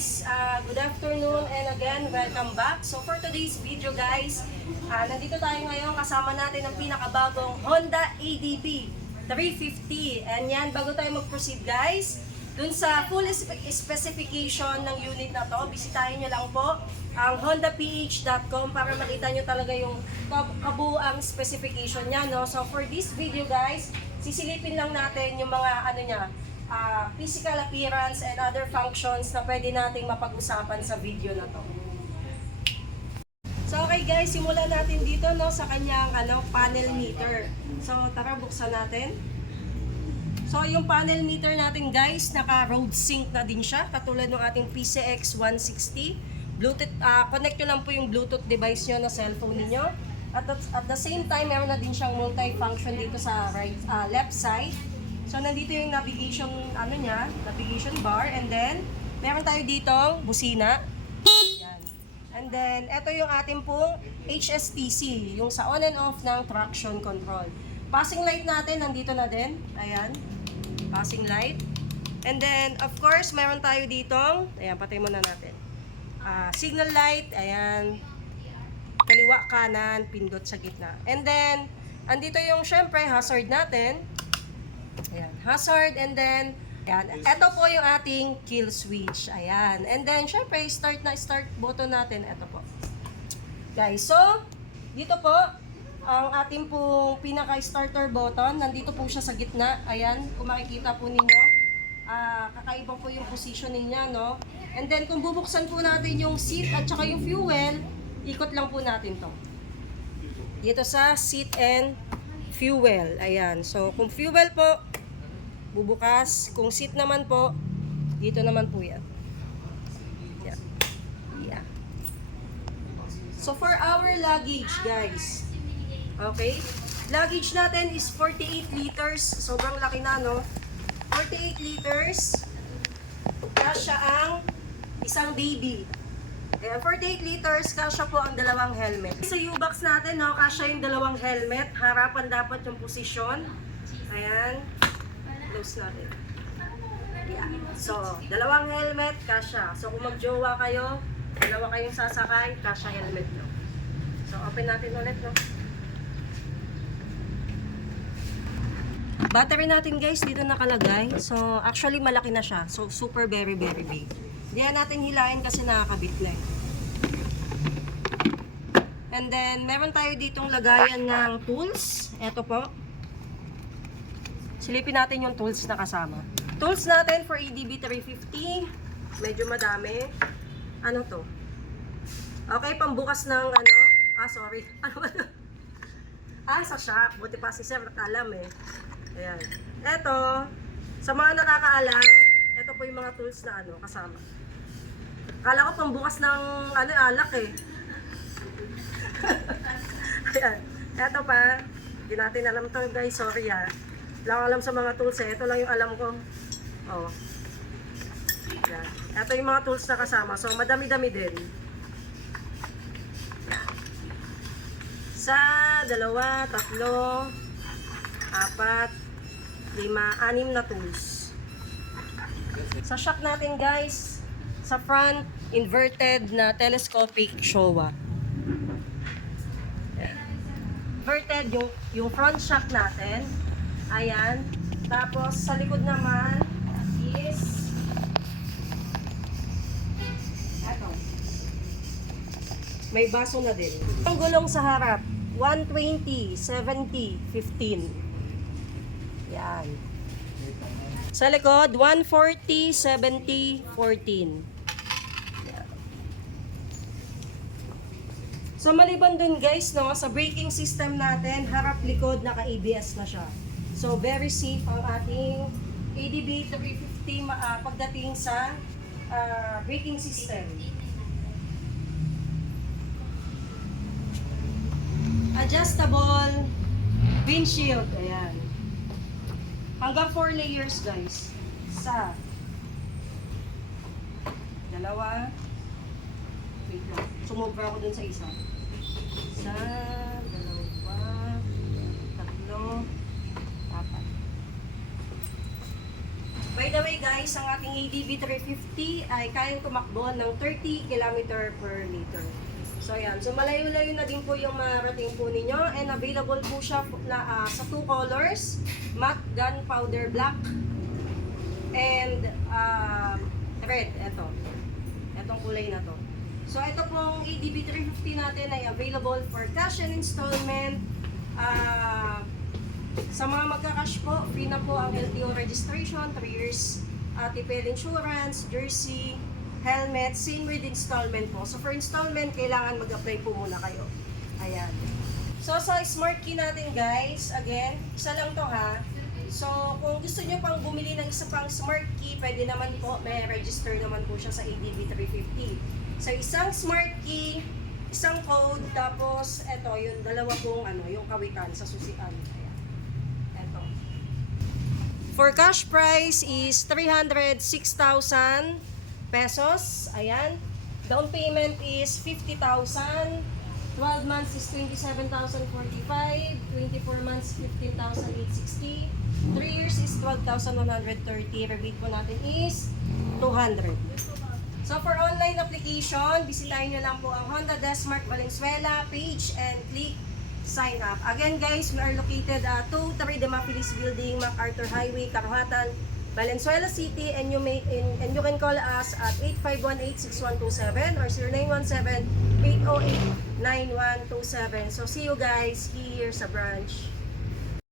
guys, uh, good afternoon and again, welcome back. So for today's video guys, uh, nandito tayo ngayon kasama natin ang pinakabagong Honda ADB 350. And yan, bago tayo mag-proceed guys, dun sa full spe- specification ng unit na to, bisitahin nyo lang po ang hondaph.com para makita nyo talaga yung kab- kabuang specification niya. No? So for this video guys, sisilipin lang natin yung mga ano niya, ah, physical appearance and other functions na pwede nating mapag-usapan sa video na to. So okay guys, simulan natin dito no sa kanyang ano panel meter. So tara buksan natin. So yung panel meter natin guys, naka road sync na din siya katulad ng ating PCX 160. Bluetooth ah, connect nyo lang po yung Bluetooth device nyo na cellphone niyo. At at the same time, meron na din siyang multi-function dito sa right ah, left side. So nandito yung navigation ano niya, navigation bar and then meron tayo dito busina. Yan. And then, ito yung ating pong HSTC, yung sa on and off ng traction control. Passing light natin, nandito na din. Ayan. Passing light. And then, of course, meron tayo ditong, ayan, patay muna natin. Ah, signal light, ayan. Kaliwa, kanan, pindot sa gitna. And then, andito yung, syempre, hazard natin. Ayan, hazard and then Ayan. Ito po yung ating kill switch. Ayan. And then, syempre, start na start button natin. Ito po. Guys, so, dito po, ang ating pong pinaka-starter button. Nandito po siya sa gitna. Ayan, kung makikita po ninyo. Ah, kakaiba po yung positioning niya, no? And then, kung bubuksan po natin yung seat at saka yung fuel, ikot lang po natin to. Dito sa seat and fuel. Ayan. So, kung fuel po, bubukas. Kung seat naman po, dito naman po yan. Yeah. Yeah. So for our luggage, guys. Okay? Luggage natin is 48 liters. Sobrang laki na, no? 48 liters. Kasya ang isang baby. Ayan, 48 liters, kasya po ang dalawang helmet. Sa U-box natin, no, kasya yung dalawang helmet. Harapan dapat yung posisyon. Ayan close natin. Yeah. So, dalawang helmet, kasha. So, kung magjowa kayo, dalawa kayong sasakay, kasha helmet nyo. So, open natin ulit, no? Battery natin guys, dito nakalagay. So, actually malaki na siya. So, super very very big. Na natin hilahin kasi nakakabit lang. And then, meron tayo ditong lagayan ng tools. Ito po. Silipin natin yung tools na kasama. Tools natin for ADB 350. Medyo madami. Ano to? Okay, pambukas ng ano? Ah, sorry. Ano ba to? Ah, sa shop. Buti pa si Sir alam eh. Ayan. Ito, sa mga nakakaalam, po yung mga tools na ano, kasama. Kala ko pambukas ng ano, alak eh. Ayan. Ito pa. Hindi natin alam to guys. Sorry ah. Wala akong alam sa mga tools eh. Ito lang yung alam ko. Oh. Yan. Ito yung mga tools na kasama. So, madami-dami din. Yan. Sa dalawa, tatlo, apat, lima, anim na tools. Sa shock natin guys, sa front, inverted na telescopic Showa. Inverted yung, yung front shock natin. Ayan. Tapos, sa likod naman is eto. May baso na din. Ang gulong sa harap, 120, 70, 15. Yan. Sa likod, 140, 70, 14. Yan. So maliban dun guys, no, sa braking system natin, harap-likod naka-ABS na siya. So very safe ang ating ADB 350 ma- ah, pagdating sa ah, braking system. Adjustable windshield. Ayan. Hanggang 4 layers guys. Sa dalawa. Wait lang. Sumobra ako dun sa isa. Isa, dalawa, tatlo, apat. By the way guys, ang ating ADB 350 ay kayang tumakbo ng 30 km per liter. So ayan, so malayo-layo na din po yung marating po ninyo and available po siya na, ah, sa two colors, matte gunpowder black and um, red, eto. Etong kulay na to. So ito pong ADB 350 natin ay available for cash and installment. Ah, sa mga magka-cash po, free na po ang LTO registration, 3 years uh, tipid insurance, jersey, helmet, same with installment po. So for installment, kailangan mag-apply po muna kayo. Ayan. So sa smart key natin guys, again, isa lang to ha. So kung gusto nyo pang bumili ng isa pang smart key, pwede naman po, may register naman po siya sa ADB 350. So isang smart key, isang code, tapos eto, yung dalawa pong ano, yung kawitan sa susian. Ayan. Eto. For cash price is 306,000 pesos. Ayan. Down payment is 50,000. 12 months is 27,045. 24 months, 15,860. 3 years is 12,130. Rebate po natin is 200. So for online application, bisitahin nyo lang po ang Honda Desmart Valenzuela page and click sign up. Again guys, we are located at 2 de Mapilis Building, MacArthur Highway, Karuhatan, Valenzuela City and you may and, and you can call us at 8518-6127 or 0917-808-9127. So see you guys here sa branch.